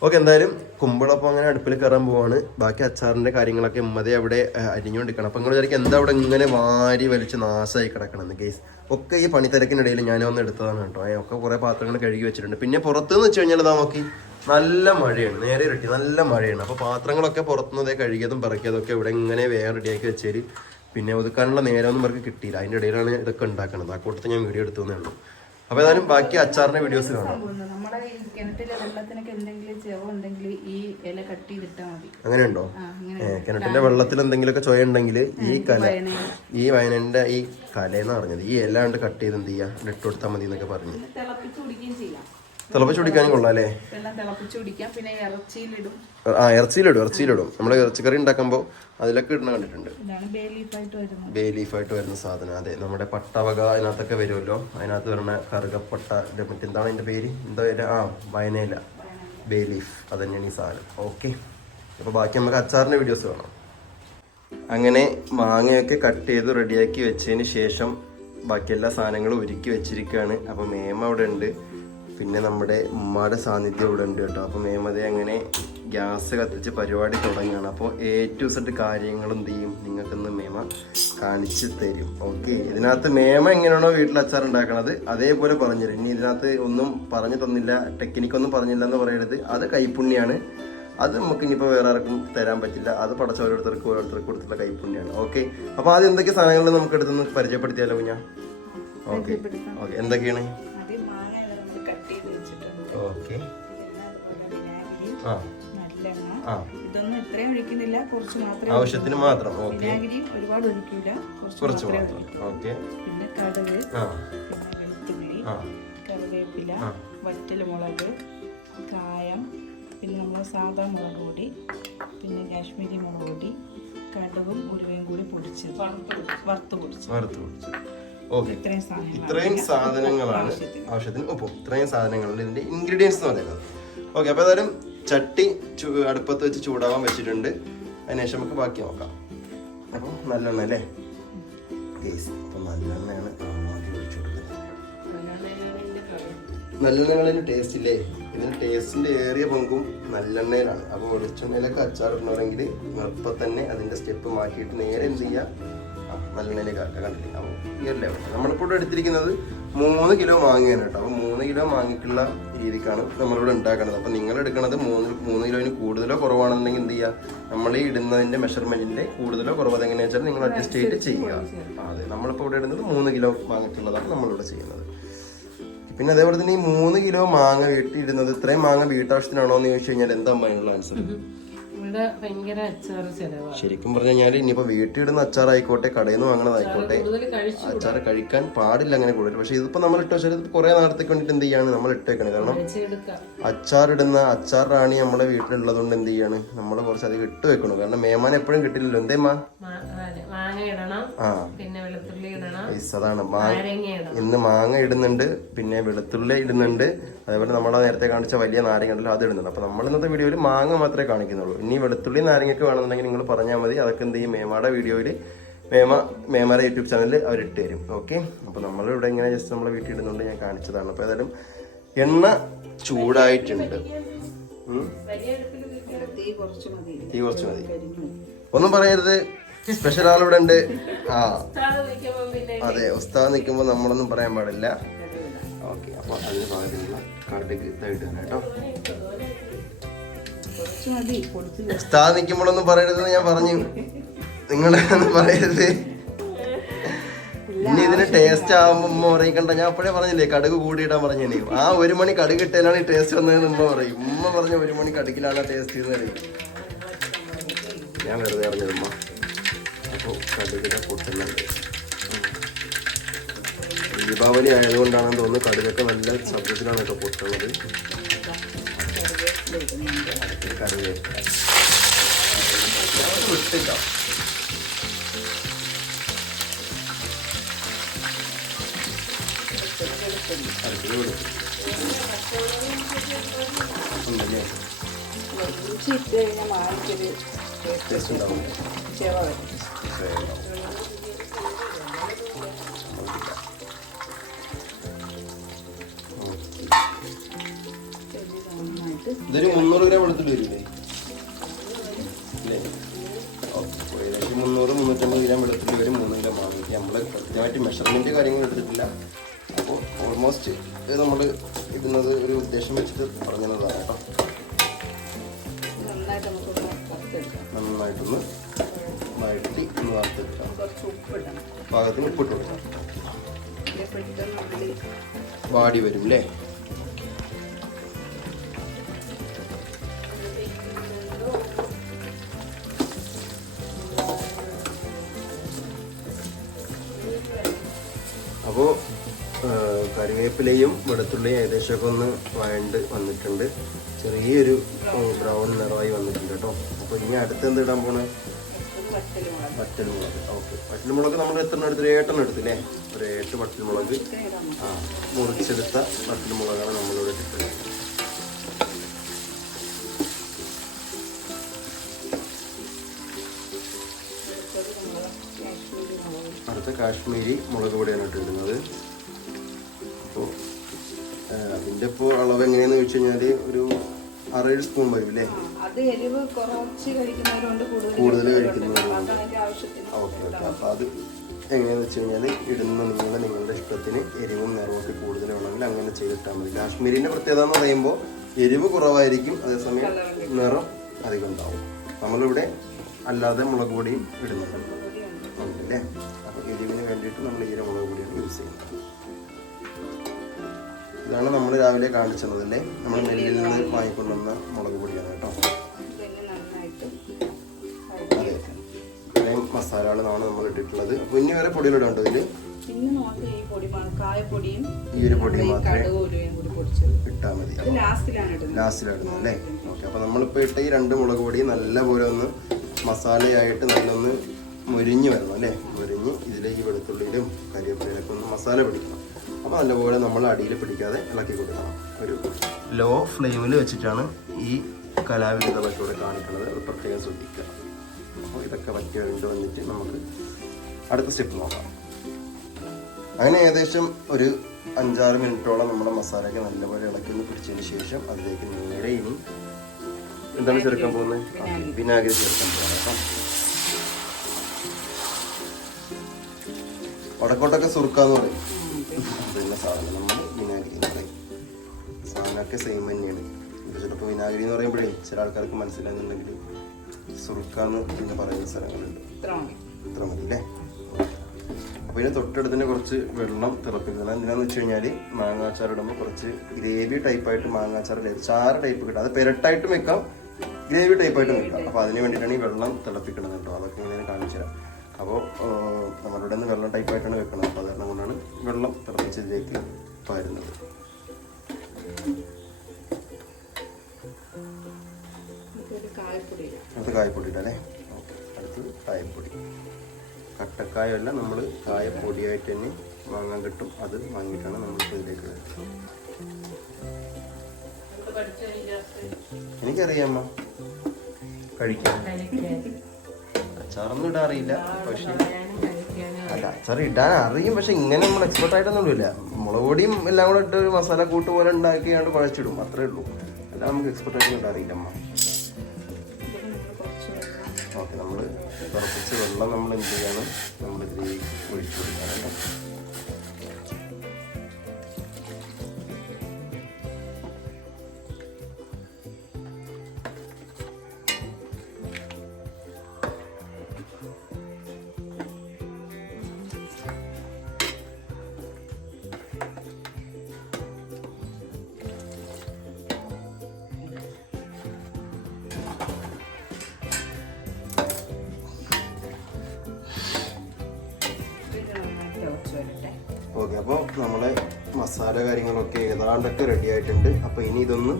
Speaker 1: ഓക്കെ എന്തായാലും കുമ്പളപ്പം അങ്ങനെ അടുപ്പിൽ കയറാൻ പോവാണ്. ബാക്കി അച്ചാറിന്റെ കാര്യങ്ങളൊക്കെ ഉമ്മതെ അവിടെ അരിഞ്ഞുകൊണ്ടിരിക്കണം. അപ്പം നിങ്ങൾ വിചാരിക്കും എന്താ അവിടെ ഇങ്ങനെ വാരി വലിച്ച് നാശമായി കിടക്കണമെന്ന് കേസ് ഒക്കെ ഈ പണിത്തിരക്കിനിടയിൽ ഞാൻ ഒന്ന് എടുത്തതാണ് കേട്ടോ. ഒക്കെ കുറേ പാത്രങ്ങൾ കഴുകി വെച്ചിട്ടുണ്ട്. പിന്നെ പുറത്തുനിന്ന് വെച്ച് കഴിഞ്ഞാൽ ഇതാ നോക്കി നല്ല മഴയാണ്. നേരെ ഇരട്ടി നല്ല മഴയാണ്. അപ്പോൾ പാത്രങ്ങളൊക്കെ പുറത്തുനിന്നതേ കഴുകിയതും പറക്കിയതും ഒക്കെ ഇവിടെ ഇങ്ങനെ വേറെ റെഡിയാക്കി വെച്ചേര്. പിന്നെ ഒതുക്കാനുള്ള നേരമൊന്നും ഇവർക്ക് കിട്ടിയില്ല. അതിന്റെ ഇടയിലാണ് ഇതൊക്കെ ഉണ്ടാക്കുന്നത് ആ കൂട്ടത്തിൽ ഞാൻ വീഡിയോ എടുത്തു തന്നെയുള്ളൂ ഉള്ളൂ. അപ്പോൾ ഏതായാലും ബാക്കി അച്ചാറിന്റെ വീഡിയോസ് കാണാം.
Speaker 2: നമ്മുടെ ഈ കിണറ്റിലെ വെള്ളത്തിനൊക്കെ എന്തെങ്കിലും ചെവ ഉണ്ടെങ്കിൽ ഈ ഇല കട്ട് ചെയ്തിട്ടാ മതി.
Speaker 1: അങ്ങനെയുണ്ടോ? കിണറ്റിന്റെ വെള്ളത്തിൽ എന്തെങ്കിലുമൊക്കെ ചോയ ഉണ്ടെങ്കിൽ ഈ കല ഈ വയനന്റെ ഈ കലയെന്ന് പറഞ്ഞത്. ഈ ഇല കണ്ട് കട്ട് ചെയ്ത് എന്ത് ചെയ്യാ? ഇട്ട് കൊടുത്താൽ മതി എന്നൊക്കെ പറഞ്ഞു
Speaker 2: തിളപ്പിച്ച് കുടിക്കുകയും ചെയ്യാം.
Speaker 1: തിളപ്പിച്ച് കുടിക്കാനും കൊള്ളാം അല്ലേ?
Speaker 2: വെള്ളം തിളപ്പിച്ച് കുടിക്കാം. പിന്നെ ഇറച്ചിയിലിടും.
Speaker 1: ആ ഇറച്ചിയിലിടും ഇറച്ചിയിലിടും. നമ്മൾ ഇറച്ചിക്കറി ഉണ്ടാക്കുമ്പോൾ അതിലൊക്കെ ഇടുന്ന കണ്ടിട്ടുണ്ട്.
Speaker 2: ഇതാണ് ബേ ലീഫായിട്ട് വരുന്നത്.
Speaker 1: ബേ ലീഫായിട്ട് വരുന്ന സാധനം. അതെ നമ്മുടെ പട്ടവക അതിനകത്തൊക്കെ വരുമല്ലോ. അതിനകത്ത് വരുന്ന കറുകപ്പട്ട മറ്റെന്താണ് അതിന്റെ പേര്? എന്താ പേര്? ആ വയനയില. Bay leaf. അത് തന്നെയാണ് ഈ സാധനം. ഓക്കെ. അപ്പോൾ ബാക്കി നമുക്ക് അച്ചാറിന്റെ വീഡിയോസ് കാണാം. അങ്ങനെ മാങ്ങയൊക്കെ കട്ട് ചെയ്ത് റെഡിയാക്കി വെച്ചതിന് ശേഷം ബാക്കി എല്ലാ സാധനങ്ങളും ഒരുക്കി വെച്ചിരിക്കുകയാണ്. അപ്പോൾ മേമ അവിടെ ഉണ്ട്. പിന്നെ നമ്മുടെ ഉമ്മയുടെ സാന്നിധ്യം ഇവിടെ ഉണ്ട് കേട്ടോ. അപ്പം മേമതേ അങ്ങനെ ഗ്യാസ് കത്തിച്ച് പരിപാടി തുടങ്ങുകയാണ്. അപ്പോൾ എ ടു സെഡ് കാര്യങ്ങളും എന്ത് ചെയ്യും? നിങ്ങൾക്കൊന്ന് മേമ കാണിച്ചു തരും. ഓക്കെ ഇതിനകത്ത് മേമ എങ്ങനെയാണോ വീട്ടിൽ അച്ചാർ ഉണ്ടാക്കണത്? അതേപോലെ പറഞ്ഞു തരും ഇനി ഇതിനകത്ത് ഒന്നും പറഞ്ഞു തന്നില്ല ടെക്നിക്കൊന്നും പറഞ്ഞില്ല എന്ന് പറയരുത്. അത് കൈപ്പുണ്യാണ്. അത് നമുക്ക് ഇനിയിപ്പോൾ വേറെ ആർക്കും തരാൻ പറ്റില്ല. അത് പടച്ച ഓരോരുത്തർക്ക് ഓരോരുത്തർക്ക് കൊടുത്തുള്ള കൈപ്പുണ്യാണ്. ഓക്കെ അപ്പോൾ ആദ്യം എന്തൊക്കെ സാധനങ്ങൾ നമുക്ക് എടുത്തൊന്ന് പരിചയപ്പെടുത്തിയാലോ കുഞ്ഞാ? ഓക്കെ ഓക്കെ എന്തൊക്കെയാണ്? ഓക്കെ. ആ.
Speaker 2: ഇതൊന്നും ഇത്രയും ഒഴിക്കുന്നില്ല. കുറച്ച് മാത്രമേ
Speaker 1: ആവശ്യത്തിന് മാത്രം. ഓക്കെ.
Speaker 2: വിനാഗിരി ഒരുപാട് ഒഴിക്കൂല. കുറച്ച്
Speaker 1: കുറച്ച് മാത്രം. ഓക്കെ.
Speaker 2: പിന്നെ കടുക് പിന്നെ വെളുത്തുള്ളി
Speaker 1: ആ.
Speaker 2: കറിവേപ്പില
Speaker 1: ആ.
Speaker 2: വറ്റൽമുളക് കായം പിന്നെ നമ്മൾ സാധാ മുളക് പൊടി പിന്നെ കാശ്മീരി മുളക് പൊടി കടുകും ഉരുവയും കൂടി പൊടിച്ച് വറുത്ത് പൊടിച്ച്
Speaker 1: വറുത്ത് പിടിച്ചു ഓക്കെ
Speaker 2: ഇത്രയും
Speaker 1: സാധനങ്ങളാണ്. ആവശ്യത്തിന്. ഉപ്പും. ഇത്രയും സാധനങ്ങളാണ് ഇതിന്റെ ഇൻഗ്രീഡിയൻസ് എന്ന് പറയുന്നത് ഓക്കെ അപ്പോൾ ഏതായാലും ചട്ടി അടുപ്പത്ത് വെച്ച് ചൂടാവാൻ വെച്ചിട്ടുണ്ട്. അതിനുശേഷം നമുക്ക് ബാക്കി നോക്കാം. അപ്പോൾ നല്ലെണ്ണ അല്ലേ? ഗേസ് അപ്പോൾ നല്ലെണ്ണയാണ് ആദ്യം ഒഴിച്ചു കൊടുക്കുന്നത് നല്ലെണ്ണകളിന് ടേസ്റ്റ് ഇല്ലേ? ഇതിന് ടേസ്റ്റിന്റെ ഏറിയ പങ്കും നല്ലെണ്ണയിലാണ്. അപ്പോൾ വെളിച്ചെണ്ണയിലൊക്കെ അച്ചാർ ഇടണമെങ്കിൽ എളുപ്പം തന്നെ അതിന്റെ സ്റ്റെപ്പ് മാറ്റിയിട്ട് നേരെ എന്ത് ചെയ്യുക? ആ, നിലയിലേക്ക് കണ്ടില്ലേ അപ്പോൾ ഈ ഒരു ലെവൽ നമ്മളിപ്പോൾ എടുത്തിരിക്കുന്നത് മൂന്ന് കിലോ മാങ്ങയാണ് കേട്ടോ. അപ്പോൾ മൂന്ന് കിലോ മാങ്ങയ്ക്കുള്ള രീതിക്കാണ് നമ്മളിവിടെ ഉണ്ടാക്കുന്നത്. അപ്പോൾ നിങ്ങൾ എടുക്കുന്നത് മൂന്ന് മൂന്ന് കിലോയിന് കൂടുതലോ കുറവാണെന്നുണ്ടെങ്കിൽ എന്ത് ചെയ്യുക? നമ്മൾ ഈ ഇടുന്നതിന്റെ മെഷർമെന്റിന്റെ കൂടുതലോ കുറവോ അതെങ്ങനെയാ വെച്ചാൽ നിങ്ങൾ അഡ്ജസ്റ്റ് ചെയ്തിട്ട് ചെയ്യുക. അതെ നമ്മളിപ്പോൾ ഇവിടെ ഇടുന്നത് മൂന്ന് കിലോ മാങ്ങയ്ക്കുള്ളതാണ് നമ്മളിവിടെ ചെയ്യുന്നത്. പിന്നെ അതേപോലെ തന്നെ ഈ മൂന്ന് കിലോ മാങ്ങ വീട്ടിൽ ഇടുന്നത് ഇത്രയും മാങ്ങ വീട്ടാവശ്യത്തിനാണോ എന്ന് ചോദിച്ചു കഴിഞ്ഞാൽ എന്താ അതിനുള്ള ആൻസർ
Speaker 3: ഇവിടെ ഭയങ്കര അച്ചാർ ചെലവാണ്.
Speaker 1: ശരിക്കും പറഞ്ഞു കഴിഞ്ഞാൽ ഇനിയിപ്പോ വീട്ടിൽ ഇടുന്ന അച്ചാറായിക്കോട്ടെ കടയിൽ നിന്ന് വാങ്ങണതായിക്കോട്ടെ അച്ചാർ കഴിക്കാൻ പാടില്ല അങ്ങനെ കൂടുതൽ പക്ഷെ ഇതിപ്പോ നമ്മൾ ഇട്ട് വെച്ചാൽ കുറെ നേരത്തേക്ക് വേണ്ടിട്ട് എന്ത് ചെയ്യാണ്? നമ്മൾ ഇട്ടേക്കണേ കാരണം
Speaker 3: അച്ചാർ
Speaker 1: ഇടുന്ന അച്ചാർ റാണി നമ്മുടെ വീട്ടിലുള്ളത് കൊണ്ട് എന്ത് ചെയ്യാണ്? നമ്മൾ കുറച്ച് അധികം ഇട്ട് വെക്കണം. കാരണം മേമാൻ എപ്പോഴും കിട്ടില്ലല്ലോ. എന്തേമാ അതാണ് ഇന്ന് മാങ്ങ ഇടുന്നുണ്ട് പിന്നെ വെളുത്തുള്ളി ഇടുന്നുണ്ട്. അതേപോലെ നമ്മൾ നേരത്തെ കാണിച്ച വലിയ നാരങ്ങ ഉണ്ടല്ലോ അത് ഇടുന്നുണ്ട്. അപ്പൊ നമ്മൾ ഇന്നത്തെ വീഡിയോയിൽ മാങ്ങ മാത്രമേ കാണിക്കുന്നുള്ളൂ. ഇനി വെളുത്തുള്ളി നാരങ്ങയൊക്കെ വേണമെന്നുണ്ടെങ്കിൽ നിങ്ങൾ പറഞ്ഞാൽ മതി. അതൊക്കെ എന്ത് ചെയ്യും? മേമയുടെ വീഡിയോയിൽ മേമ മേമയുടെ യൂട്യൂബ് ചാനലിൽ അവർ ഇട്ട് തരും. ഓക്കെ അപ്പൊ നമ്മളിവിടെ ഇങ്ങനെ ജസ്റ്റ് നമ്മളെ വീട്ടിൽ ഇടുന്നുണ്ട് ഞാൻ കാണിച്ചതാണ്. അപ്പൊ ഏതായാലും എണ്ണ ചൂടായിട്ടുണ്ട്.
Speaker 2: തീ കുറച്ച് മതി
Speaker 1: കുറച്ച് മതി. ഒന്നും പറയരുത്. സ്പെഷ്യൽ ആളിവിടെ ഉണ്ട് ആ അതെ ഉസ്താദ് നിൽക്കുമ്പോൾ നമ്മളൊന്നും പറയാൻ പാടില്ല. ഓക്കെ അപ്പൊ അതിന് പകരമുള്ള കടുക് ഇതായിട്ട് തന്നെ കേട്ടോ. ഉസ്താദ് നിൽക്കുമ്പോഴൊന്നും പറയരുതെന്ന് ഞാൻ പറഞ്ഞു. നിങ്ങളൊന്നും പറയരുത്. ഇനി ഇതിന് ടേസ്റ്റ് ആവുമ്പോ ഉമ്മ പറയിക്കണ്ട കണ്ട? ഞാൻ അപ്പോഴേ പറഞ്ഞില്ലേ കടുക് കൂടിയിടാൻ പറഞ്ഞേ ആ ഒരു മണി കടുക് ഇട്ടതിലാണ് ഈ ടേസ്റ്റ് വന്നതെന്ന് ഉമ്മ പറയും. ഉമ്മ പറഞ്ഞ ഒരു മണി കടുക്കിലാണ് ടേസ്റ്റ് എന്ന് പറയും ഞാൻ വെറുതെ അറിഞ്ഞത് ഉമ്മ. അപ്പോൾ കടുകിടെ പൊട്ടുന്നുണ്ട്. ദീപാവലി ആയതുകൊണ്ടാണെന്ന് തോന്നുന്നു കടുകൊക്കെ നല്ല ശബ്ദത്തിലാണ് കേട്ടോ പൊട്ടുന്നത് കറിവേപ്പില
Speaker 2: കഴിഞ്ഞാൽ മാറിക്കൊരു
Speaker 1: ടേസ്റ്റ് ഉണ്ടാവും
Speaker 2: ചെവ
Speaker 1: ഇതൊരു മുന്നൂറ് ഗ്രാം എടുത്തിട്ട് വരില്ലേ ഏകദേശം മുന്നൂറ് മുന്നൂറ്റമ്പത് ഗ്രാം എടുത്തിട്ട് വരും മൂന്ന് ഗ്രാം മാങ്ങ നമ്മൾ കൃത്യമായിട്ട് മെഷർമെന്റ് കാര്യങ്ങൾ എടുത്തിട്ടില്ല. അപ്പോൾ ഓൾമോസ്റ്റ് നമ്മൾ ഇടുന്നത് ഒരു ഉദ്ദേശം വെച്ചിട്ട് പറഞ്ഞതാണ് കേട്ടോ. നന്നായിട്ടൊന്ന്
Speaker 2: കുറച്ച് ഉപ്പിടണം.
Speaker 1: പാകത്തിന് ഉപ്പിട്ട് കൊടുക്കാം. വാടി വരും അല്ലേ അപ്പോൾ കറിവേപ്പിലയും വെളുത്തുള്ളിയും ഏകദേശമൊക്കെ ഒന്ന് വഴണ്ട് വന്നിട്ടുണ്ട്. ചെറിയൊരു ബ്രൗൺ നിറമായി വന്നിട്ടുണ്ട് കേട്ടോ. അപ്പോൾ ഇനി അടുത്ത് എന്ത് ഇടാൻ പോണേ? വറ്റൽമുളക് ഓക്കെ. വറ്റൽമുളക് നമ്മൾ എത്ര എടുത്തു ഒരു ഏട്ടെണ്ണം എടുത്തില്ലേ ഒരു ഏട്ട് വറ്റൽമുളക്. ആ മുറിച്ചെടുത്ത വറ്റൽമുളകാണ് നമ്മളിവിടെ
Speaker 2: മുളക്
Speaker 1: അടുത്ത കാശ്മീരി മുളക് പൊടിയാണ് ഇട്ടിരുന്നത് അപ്പോൾ അതിന്റെ ഇപ്പോൾ അളവ് എങ്ങനെയാണെന്ന് വെച്ച് കഴിഞ്ഞാൽ ഒരു അറേഴ് സ്പൂൺ വരും അല്ലേ
Speaker 2: അത് എരിവ് കുറച്ച് കഴിക്കുന്നവരുണ്ട് കൂടുതൽ കഴിക്കുന്നവരുണ്ട്.
Speaker 1: Okay okay. അപ്പം അത് എങ്ങനെയാന്ന് വെച്ച് കഴിഞ്ഞാൽ ഇടുന്ന നിങ്ങൾ നിങ്ങളുടെ ഇഷ്ടത്തിന് എരിവും നിറവൊക്കെ കൂടുതൽ വേണമെങ്കിൽ അങ്ങനെ ചെയ്തിട്ടാൽ മതി. കാശ്മീരിന്റെ പ്രത്യേകത എന്ന് പറയുമ്പോൾ എരിവ് കുറവായിരിക്കും അതേസമയം നിറം അധികം ഉണ്ടാവും. നമ്മളിവിടെ അല്ലാതെ മുളക് പൊടിയും ഇടുന്നുണ്ട് അല്ലേ അപ്പോൾ എരിവിന് വേണ്ടിയിട്ട് നമ്മൾ ഈര മുളക് പൊടിയാണ് യൂസ് ചെയ്യുന്നത്. ഇതാണ് നമ്മൾ രാവിലെ കാണിച്ചത് അല്ലേ നമ്മൾ നെല്ലിൽ നിന്ന് വാങ്ങിക്കൊണ്ടുവന്ന മുളക് പൊടിയാണ് കേട്ടോ. അതെ. ഇത്രയും മസാലകളാണ് നമ്മൾ ഇട്ടിട്ടുള്ളത് അപ്പോൾ ഇനി വേറെ പൊടികളിടുണ്ടോ ഇതിൽ
Speaker 2: ഈ
Speaker 1: ഒരു പൊടി മാത്രമേ ഇട്ടാൽ മതി.
Speaker 2: ലാസ്റ്റിലാണ്
Speaker 1: അല്ലേ? ഓക്കെ അപ്പോൾ നമ്മളിപ്പോൾ ഇട്ട ഈ രണ്ട് മുളക് പൊടി നല്ലപോലെ ഒന്ന് മസാലയായിട്ട് നല്ലൊന്ന് മുരിഞ്ഞ് വരണം അല്ലേ? മുരിഞ്ഞ് ഇതിലേക്ക് വെളുത്തുള്ളിയിലും കരിവേപ്പിലൊക്കെ ഒന്ന് മസാല പിടിക്കണം. അപ്പോൾ നല്ലപോലെ നമ്മൾ അടിയിൽ പിടിക്കാതെ ഇളക്കി കൊടുക്കണം. ഒരു ലോ ഫ്ലെയിമിൽ വെച്ചിട്ടാണ് ഈ കലാവിരുദ്ധമൊക്കെ ഇവിടെ കാണിക്കുന്നത്. അത് പ്രത്യേകം ശ്രദ്ധിക്കുക. അപ്പോൾ ഇതൊക്കെ വറ്റി വേണ്ടി വന്നിട്ട് നമുക്ക് അടുത്ത സ്റ്റെപ്പ് നോക്കാം. അങ്ങനെ ഏകദേശം ഒരു അഞ്ചാറ് മിനിറ്റോളം നമ്മുടെ മസാലയൊക്കെ നല്ലപോലെ ഇളക്കി ഒന്ന് പിടിച്ചതിന് ശേഷം അതിലേക്ക് നേരെ ഇനി എന്താണ് ചേർക്കാൻ പോകുന്നത്? വിനാഗിരി. ചേർക്കാൻ പോകാം കേട്ടോ. വടക്കോട്ടൊക്കെ സുറുക്കാന്ന് പറയും. സാധനമൊക്കെ സെയിം തന്നെയാണ്. ഇത് ചിലപ്പോൾ വിനാഗിരി എന്ന് പറയുമ്പോഴേ ചില ആൾക്കാർക്ക് മനസ്സിലാകുന്നുണ്ടെങ്കിൽ സുറുക്കാന്ന് പിന്നെ പറയുന്ന സ്ഥലങ്ങളുണ്ട്.
Speaker 2: ഇത്ര മതി.
Speaker 1: അല്ലേ? അപ്പോൾ ഇതിന് തൊട്ടടുത്ത് തന്നെ കുറച്ച് വെള്ളം തിളപ്പിക്കുന്നത് എന്തിനാന്ന് വെച്ച് കഴിഞ്ഞാൽ മാങ്ങാച്ചാർ ഇടുമ്പോൾ കുറച്ച് ഗ്രേവി ടൈപ്പായിട്ട് മാങ്ങാച്ചാർ ഇടരുത് ചാറ് ടൈപ്പ് കിട്ടും. അത് പെരട്ടായിട്ടും വെക്കാം ഗ്രേവി ടൈപ്പായിട്ടും വെക്കാം. അപ്പോൾ അതിന് വേണ്ടിയിട്ടാണ് ഈ വെള്ളം തിളപ്പിക്കുന്നത് കേട്ടോ. അതൊക്കെ ഇങ്ങനെ കാണിച്ചു തരാം. അപ്പോൾ നമ്മളിവിടെ നിന്ന് വെള്ളം ടൈപ്പായിട്ടാണ് വെക്കുന്നത് അപ്പോൾ അത് കാരണം കൊണ്ടാണ് വെള്ളം തിളപ്പിച്ചതിലേക്ക് പാരുന്നത്. അടുത്ത് കായപ്പൊടി ഇടാം അല്ലേ ഓക്കെ അടുത്തത് കായപ്പൊടി. കട്ടക്കായല്ല നമ്മൾ കായപ്പൊടിയായിട്ട് തന്നെ വാങ്ങാൻ കിട്ടും. അത് വാങ്ങിയിട്ടാണ് നമ്മൾ ഇതിലേക്ക് ഇടുന്നത്
Speaker 3: കഴിക്കാം.
Speaker 1: അച്ചാറൊന്നും ഇടാൻ അറിയില്ല പക്ഷേ അല്ല അച്ചാർ ഇടാൻ അറിയും പക്ഷെ ഇങ്ങനെ നമ്മൾ എക്സ്പെർട്ട് ആയിട്ടൊന്നും ഇല്ല മുളക് പൊടിയും എല്ലാം കൂടെ ഇട്ട് ഒരു മസാല കൂട്ട് പോലെ ഉണ്ടാക്കിയാണ്ട് കുഴച്ചിടും അത്രേ ഉള്ളൂ. അല്ല നമുക്ക് എക്സ്പെർട്ട് ആയിട്ടൊന്നും ഇടാൻ അറിയില്ല അമ്മ
Speaker 2: നമ്മൾ കുറച്ച് വെള്ളം
Speaker 1: നമ്മൾ എന്ത് ചെയ്യണം? നമ്മൾ ഇതിലേക്ക് ഒഴിച്ചു കൊടുക്കാറുണ്ട് ആയിട്ടുണ്ട് അപ്പോൾ ഇനി ഇതൊന്ന്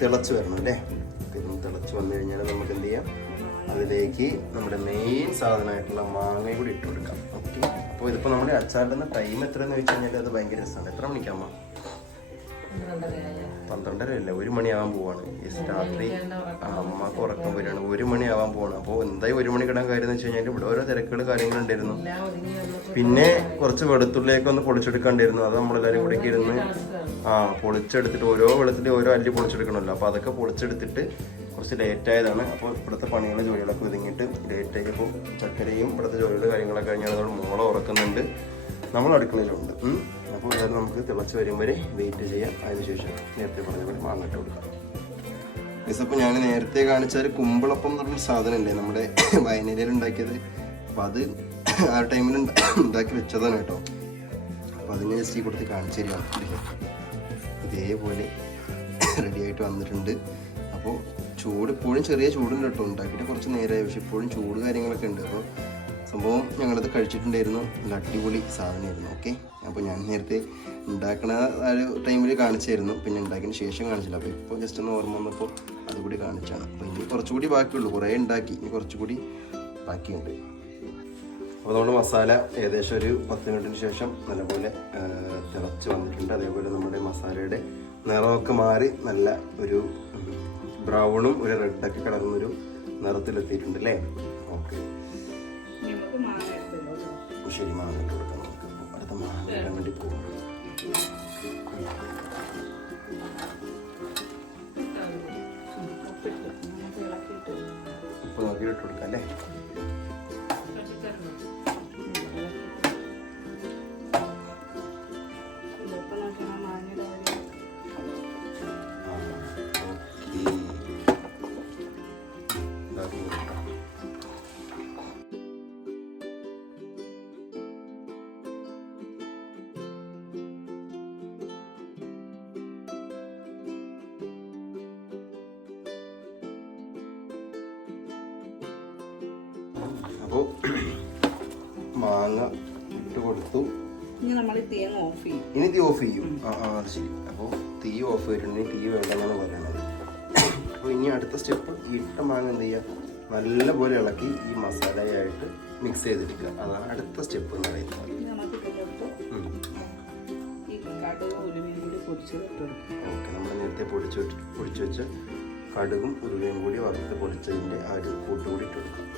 Speaker 1: തിളച്ച് വരണം അല്ലേ? ഇതൊന്ന് തിളച്ച് വന്നു കഴിഞ്ഞാൽ നമുക്ക് എന്ത് ചെയ്യാം? അതിലേക്ക് നമ്മുടെ മെയിൻ സാധനമായിട്ടുള്ള മാങ്ങ കൂടി ഇട്ട് കൊടുക്കാം. ഓക്കെ അപ്പോൾ ഇതിപ്പോൾ നമ്മുടെ അച്ചാറിന്റെ ടൈം എത്രയെന്ന് വെച്ച് കഴിഞ്ഞാൽ അത് ഭയങ്കര രസമാണ്. എത്ര മണിക്കാമ്മ പന്ത്രണ്ടര അല്ല ഒരു മണിയാവാൻ പോവാണ്. ഈ രാത്രി അമ്മ അമ്മയ്ക്ക് ഉറക്കം വരികയാണ്. ഒരു മണിയാവാൻ പോവാണ്. അപ്പോൾ എന്തായി ഒരു മണി കിടാൻ കാര്യം എന്ന് വെച്ച് കഴിഞ്ഞാൽ ഇവിടെ ഓരോ തിരക്കുകൾ കാര്യങ്ങളുണ്ടായിരുന്നു. പിന്നെ കുറച്ച് വെളുത്തുള്ളിയൊക്കെ ഒന്ന് പൊളിച്ചെടുക്കാണ്ടായിരുന്നു. അത് നമ്മളെല്ലാവരും കൂടെ ഇരുന്ന് ആ പൊളിച്ചെടുത്തിട്ട് ഓരോ വെളുത്തുള്ളി ഓരോ അല്ലി പൊളിച്ചെടുക്കണമല്ലോ. അപ്പോൾ അതൊക്കെ പൊളിച്ചെടുത്തിട്ട് കുറച്ച് ലേറ്റ് ആയതാണ്. അപ്പോൾ ഇവിടുത്തെ പണികളും ജോലികളൊക്കെ ഒതുങ്ങിയിട്ട് ലേറ്റ് ആയപ്പോൾ ചക്കരയും ഇവിടുത്തെ ജോലികൾ കാര്യങ്ങളൊക്കെ കഴിഞ്ഞാൽ നമ്മൾ മോളെ ഉറക്കുന്നുണ്ട്. നമ്മൾ അടുക്കളയിലുണ്ട്. അപ്പോൾ എല്ലാവരും നമുക്ക് തിളച്ച് വരും വരെ വെയിറ്റ് ചെയ്യാം. അതിനുശേഷം നേരത്തെ പറഞ്ഞ പോലെ മാങ്ങിട്ട് കൊടുക്കാം. അപ്പോൾ ഞാൻ നേരത്തെ കാണിച്ച ഒരു കുമ്പിളപ്പം എന്ന് പറഞ്ഞൊരു സാധനം ഇല്ലേ നമ്മുടെ വയനേരിയിൽ ഉണ്ടാക്കിയത്? അപ്പോൾ അത് ആ ടൈമിൽ ഉണ്ടാക്കി വെച്ചതാണ് കേട്ടോ. അപ്പോൾ അതിന് ജസ്റ്റ് ഈ കൊടുത്ത് കാണിച്ചു തരികയാണ് ഇതേപോലെ റെഡി ആയിട്ട് വന്നിട്ടുണ്ട്. അപ്പോൾ ചൂട് ഇപ്പോഴും ചെറിയ ചൂടുണ്ട് കേട്ടോ. ഉണ്ടാക്കിയിട്ട് കുറച്ച് നേരമായി. പക്ഷെ ഇപ്പോഴും ചൂട് കാര്യങ്ങളൊക്കെ ഉണ്ട്. അപ്പോൾ സംഭവം ഞങ്ങളത് കഴിച്ചിട്ടുണ്ടായിരുന്നു. നല്ല അടിപൊളി സാധനമായിരുന്നു. ഓക്കെ അപ്പോൾ ഞാൻ നേരത്തെ ഉണ്ടാക്കണ ആ ഒരു ടൈമിൽ കാണിച്ചായിരുന്നു. പിന്നെ ഉണ്ടാക്കിയതിന് ശേഷം കാണിച്ചില്ല. അപ്പോൾ ഇപ്പോൾ ജസ്റ്റ് ഒന്ന് ഓർമ്മ വന്നപ്പോൾ അതുകൂടി കാണിച്ചാണ്. അപ്പോൾ ഇനി കുറച്ചുകൂടി ബാക്കിയുള്ളൂ. കുറേ ഉണ്ടാക്കി. ഇനി കുറച്ചുകൂടി ബാക്കിയുണ്ട്. അപ്പോൾ നമ്മുടെ മസാല ഏകദേശം ഒരു പത്ത് മിനിറ്റിന് ശേഷം നല്ലപോലെ തിളച്ച് വന്നിട്ടുണ്ട്. അതേപോലെ നമ്മുടെ മസാലയുടെ നിറമൊക്കെ മാറി നല്ല ഒരു ബ്രൗണും ഒരു റെഡൊക്കെ കിടന്നൊരു നിറത്തിലെത്തിയിട്ടുണ്ട് അല്ലേ? ഓക്കെ. ശരി ഇട്ട് കൊടുക്കാം. ഇടാൻ വേണ്ടി പോകും. ഉപ്പ് നോക്കി ഇട്ട് കൊടുക്കാം അല്ലേ?
Speaker 2: നമ്മൾ ഈ ഓഫ് ചെയ്യും.
Speaker 1: ഇനി തീ ഓഫ് ചെയ്യും. ആ ആ അത് ശരി. അപ്പോൾ തീ ഓഫ് ചെയ്തിട്ടുണ്ടെങ്കിൽ തീ വേണ്ടെന്നാണ് പറയുന്നത്. അപ്പോൾ ഇനി അടുത്ത സ്റ്റെപ്പ് ഇട്ട മാങ്ങ എന്ത് ചെയ്യുക നല്ലപോലെ ഇളക്കി ഈ മസാലയായിട്ട് മിക്സ് ചെയ്തെടുക്കുക. അതാണ് അടുത്ത സ്റ്റെപ്പ് എന്ന് പറയുന്നത്.
Speaker 2: ഈ
Speaker 1: ഓക്കെ നമ്മൾ നേരത്തെ പൊടിച്ച് വെച്ച് വെച്ച കടുകും ഉരുവയും കൂടി വറുത്ത് പൊടിച്ചതിന്റെ ആ ഒരു കൂട്ടുകൂടി ഇട്ട് കൊടുക്കുക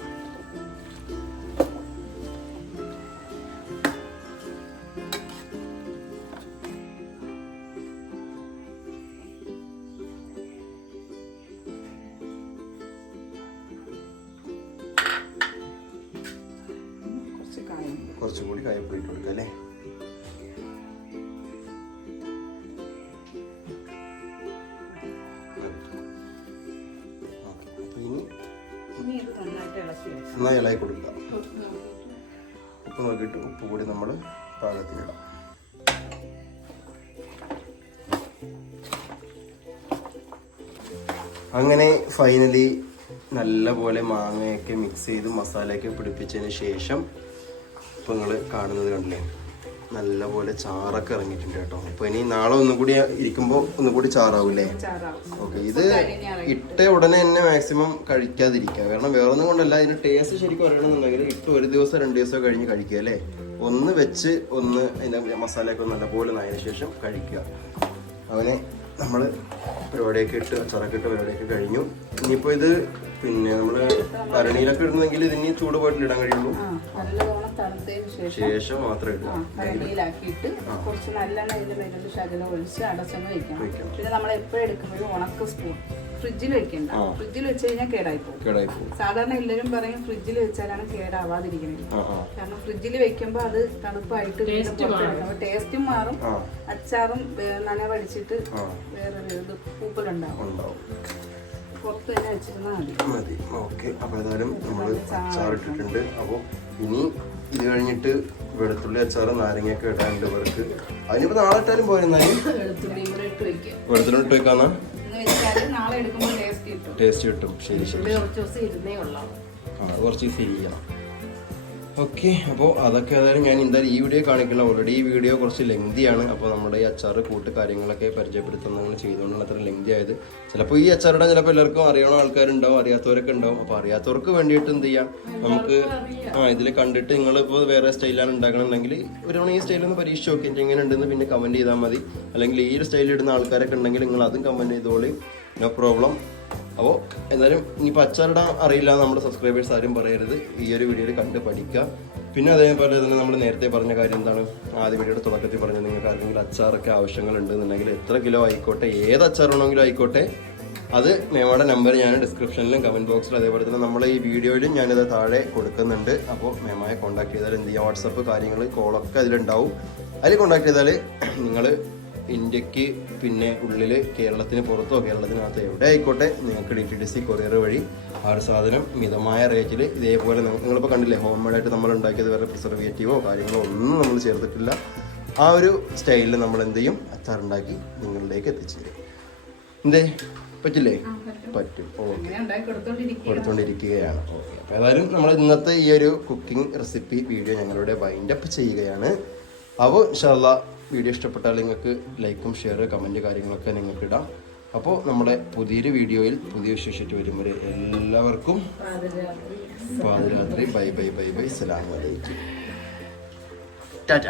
Speaker 1: നന്നായി ഇളകി കൊടുക്കുക. ഉപ്പ് നോക്കിയിട്ട് ഉപ്പ് കൂടി നമ്മൾ പാകത്തിനിടാം അങ്ങനെ ഫൈനലി നല്ലപോലെ മാങ്ങയൊക്കെ മിക്സ് ചെയ്ത് മസാലയൊക്കെ പിടിപ്പിച്ചതിന് ശേഷം ഇപ്പം നിങ്ങൾ കാണുന്നത് കണ്ടില്ലേ? നല്ലപോലെ ചാറൊക്കെ ഇറങ്ങിയിട്ടുണ്ട് കേട്ടോ. അപ്പൊ ഇനി നാളെ ഒന്നും കൂടി ഇരിക്കുമ്പോൾ ഒന്നും കൂടി ചാറാവൂലേ
Speaker 2: ചാറാവും.
Speaker 1: ഓക്കെ ഇത് ഇട്ട ഉടനെ തന്നെ മാക്സിമം കഴിക്കാതിരിക്കുക. കാരണം വേറെ ഒന്നും കൊണ്ടല്ല ഇതിന് ടേസ്റ്റ് ശരിക്കും അറിയണമെന്നുണ്ടെങ്കിൽ ഇട്ട് ഒരു ദിവസം രണ്ട് ദിവസം കഴിഞ്ഞ് കഴിക്കുക അല്ലേ? ഒന്ന് വെച്ച് ഒന്ന് അതിന്റെ മസാലയൊക്കെ നല്ലപോലെ നായതിനു ശേഷം കഴിക്കുക. അവനെ നമ്മൾ പരിപാടിയൊക്കെ ഇട്ട് അച്ചാറൊക്കെ ഇട്ട് പരിപാടിയൊക്കെ കഴിഞ്ഞു. ഇനിയിപ്പോൾ ഇത് പിന്നെ നമ്മൾ ഭരണിയിലൊക്കെ ഇടുന്നെങ്കിൽ ഇതിന് ചൂട് പോയിട്ട് ഇടാൻ കഴിയുള്ളൂ.
Speaker 2: ശേഷം
Speaker 1: മാത്രമേ ഇടുക.
Speaker 2: ആ ഭരണിയിലാക്കിയിട്ട് കുറച്ച് നല്ലെണ്ണ ഇതിന്റെ മേലോട്ട് ശകലം ഒഴിച്ച് വെക്കാം വെക്കണം. പിന്നെ നമ്മൾ എപ്പോഴും എടുക്കുമ്പോഴും ഉണക്ക സ്പൂൺ ഫ്രിഡ്ജിൽ വെക്കണ്ട. ഫ്രിഡ്ജിൽ വെച്ച് കഴിഞ്ഞാൽ കേടായി പോകും
Speaker 1: കേടായി
Speaker 2: സാധാരണ എല്ലാവരും പറയും ഫ്രിഡ്ജിൽ വെച്ചാലാണ് കേടാവാതിരിക്കുന്നത്. കാരണം ഫ്രിഡ്ജിൽ വെക്കുമ്പോൾ അത് തണുപ്പായിട്ട് ടേസ്റ്റും മാറും. അച്ചാറും നനവടിച്ചിട്ട് വേറെ ഇത് പൂപ്പലുണ്ടാവും
Speaker 1: ഉണ്ടാവും.
Speaker 2: പുറത്ത് തന്നെ വെച്ചിരുന്നാൽ മതി.
Speaker 1: ഓക്കെ. അപ്പോൾ ഏതായാലും നമ്മൾ അച്ചാർ ഇട്ടിട്ടുണ്ട്. അപ്പോൾ ഇനി ഇത് കഴിഞ്ഞിട്ട് വെളുത്തുള്ളി അച്ചാർ നാരങ്ങയൊക്കെ ഇടാനുണ്ട് ഇവർക്ക്. അതിനിപ്പോൾ നാളെ ഇട്ടാലും
Speaker 2: പോയിരുന്നാലും
Speaker 1: വെളുത്തുള്ളി ഇട്ട് വെക്കാന്നാ?
Speaker 2: എന്ന് വെച്ചാൽ നാളെ എടുക്കുമ്പോൾ ടേസ്റ്റ് കിട്ടും.
Speaker 1: ടേസ്റ്റ് കിട്ടും. ശരി ശരി
Speaker 3: കുറച്ച് ദിവസം ഇരുന്നേ കൊള്ളാം
Speaker 1: കുറച്ച് ദിവസം ഇരിക്കണം. ഓക്കെ അപ്പോൾ അതൊക്കെ ഏതായാലും ഞാൻ എന്തായാലും ഈ വീഡിയോ കാണിക്കില്ല ഓൾറെഡി ഈ വീഡിയോ കുറച്ച് ലെങ്തിയാണ് അപ്പോൾ നമ്മുടെ ഈ അച്ചാർ കൂട്ട് കാര്യങ്ങളൊക്കെ പരിചയപ്പെടുത്തുന്ന പരിചയപ്പെടുത്തുന്നതാണ് ചെയ്തുകൊണ്ടുള്ള അത്ര ലെങ്തി ആയത്. ചിലപ്പോൾ ഈ അച്ചാറിടാൻ ചിലപ്പോൾ എല്ലാവർക്കും അറിയണ ആൾക്കാരുണ്ടാവും അറിയാത്തവരൊക്കെ ഉണ്ടാവും. അപ്പോൾ അറിയാത്തവർക്ക് വേണ്ടിയിട്ട് എന്ത് ചെയ്യാം? നമുക്ക് ആ ഇതിൽ കണ്ടിട്ട് നിങ്ങളിപ്പോൾ വേറെ സ്റ്റൈലാണ് ഉണ്ടാക്കണമെന്നുണ്ടെങ്കിൽ ഒരു തവണ ഈ സ്റ്റൈൽ ഒന്ന് പരീക്ഷിച്ച് നോക്കി. എങ്ങനെ ഉണ്ടെന്ന് പിന്നെ കമന്റ് ചെയ്താൽ മതി. അല്ലെങ്കിൽ ഈ ഒരു സ്റ്റൈലിടുന്ന ആൾക്കാരൊക്കെ ഉണ്ടെങ്കിൽ നിങ്ങൾ അതും കമന്റ് ചെയ്തോളി. നോ പ്രോബ്ലം അപ്പോൾ എന്തായാലും ഇനിയിപ്പോൾ അച്ചാറിടാൻ അറിയില്ല നമ്മുടെ സബ്സ്ക്രൈബേഴ്സ് ആരും പറയരുത്. ഈ ഒരു വീഡിയോയിൽ കണ്ട് പഠിക്കുക. പിന്നെ അതേപോലെ തന്നെ നമ്മൾ നേരത്തെ പറഞ്ഞ കാര്യം എന്താണ്? ആദ്യ വീഡിയോയുടെ തുടക്കത്തിൽ പറഞ്ഞത് നിങ്ങൾക്ക് ആർക്കെങ്കിലും അച്ചാറൊക്കെ ആവശ്യങ്ങൾ ഉണ്ടെന്നുണ്ടെങ്കിൽ എത്ര കിലോ ആയിക്കോട്ടെ ഏത് അച്ചാറാണെങ്കിലും ആയിക്കോട്ടെ അത് മേമയുടെ നമ്പർ ഞാൻ ഡിസ്ക്രിപ്ഷനിലും കമന്റ് ബോക്സിലും അതേപോലെ തന്നെ നമ്മളെ ഈ വീഡിയോയിലും ഞാനിത് താഴെ കൊടുക്കുന്നുണ്ട്. അപ്പോൾ മേമയെ കോൺടാക്ട് ചെയ്താൽ എന്ത് ചെയ്യാം? വാട്സപ്പ് കാര്യങ്ങൾ കോളൊക്കെ അതിലുണ്ടാവും. അതിൽ കോൺടാക്ട് ചെയ്താൽ നിങ്ങൾ ഇന്ത്യയ്ക്ക് പിന്നെ ഉള്ളിൽ കേരളത്തിന് പുറത്തോ കേരളത്തിനകത്തോ എവിടെ ആയിക്കോട്ടെ നിങ്ങൾക്ക് D T D C courier വഴി ആ ഒരു സാധനം മിതമായ റേറ്റിൽ ഇതേപോലെ നിങ്ങൾ- നിങ്ങളിപ്പോൾ കണ്ടില്ലേ ഹോം മെയ്ഡായിട്ട് നമ്മൾ ഉണ്ടാക്കിയത് വേറെ പ്രിസർവേറ്റീവോ കാര്യങ്ങളോ ഒന്നും നമ്മൾ ചേർത്തിട്ടില്ല. ആ ഒരു സ്റ്റൈലിൽ നമ്മൾ എന്ത് ചെയ്യും? അച്ചാറുണ്ടാക്കി നിങ്ങളിലേക്ക് എത്തിച്ചു തരും എന്തേ? പറ്റില്ലേ? പറ്റും. ഓക്കെ. കൊടുത്തോണ്ടിരിക്കുകയാണ്. ഓക്കെ. അപ്പോൾ ഏതായാലും നമ്മൾ ഇന്നത്തെ ഈ ഒരു കുക്കിംഗ് റെസിപ്പി വീഡിയോ ഞങ്ങളുടെ വൈൻഡപ്പ് ചെയ്യുകയാണ്. അപ്പോൾ ഇൻഷാല്ല വീഡിയോ ഇഷ്ടപ്പെട്ടാൽ നിങ്ങൾക്ക് ലൈക്കും ഷെയർ കമന്റ് കാര്യങ്ങളൊക്കെ നിങ്ങൾക്ക് ഇടാം. അപ്പോൾ നമ്മുടെ പുതിയൊരു വീഡിയോയിൽ പുതിയ വിശേഷിച്ച് വരും എല്ലാവർക്കും പാതിരാത്രി. Bye bye bye bye. സലാം വലൈക്കും ടാറ്റ.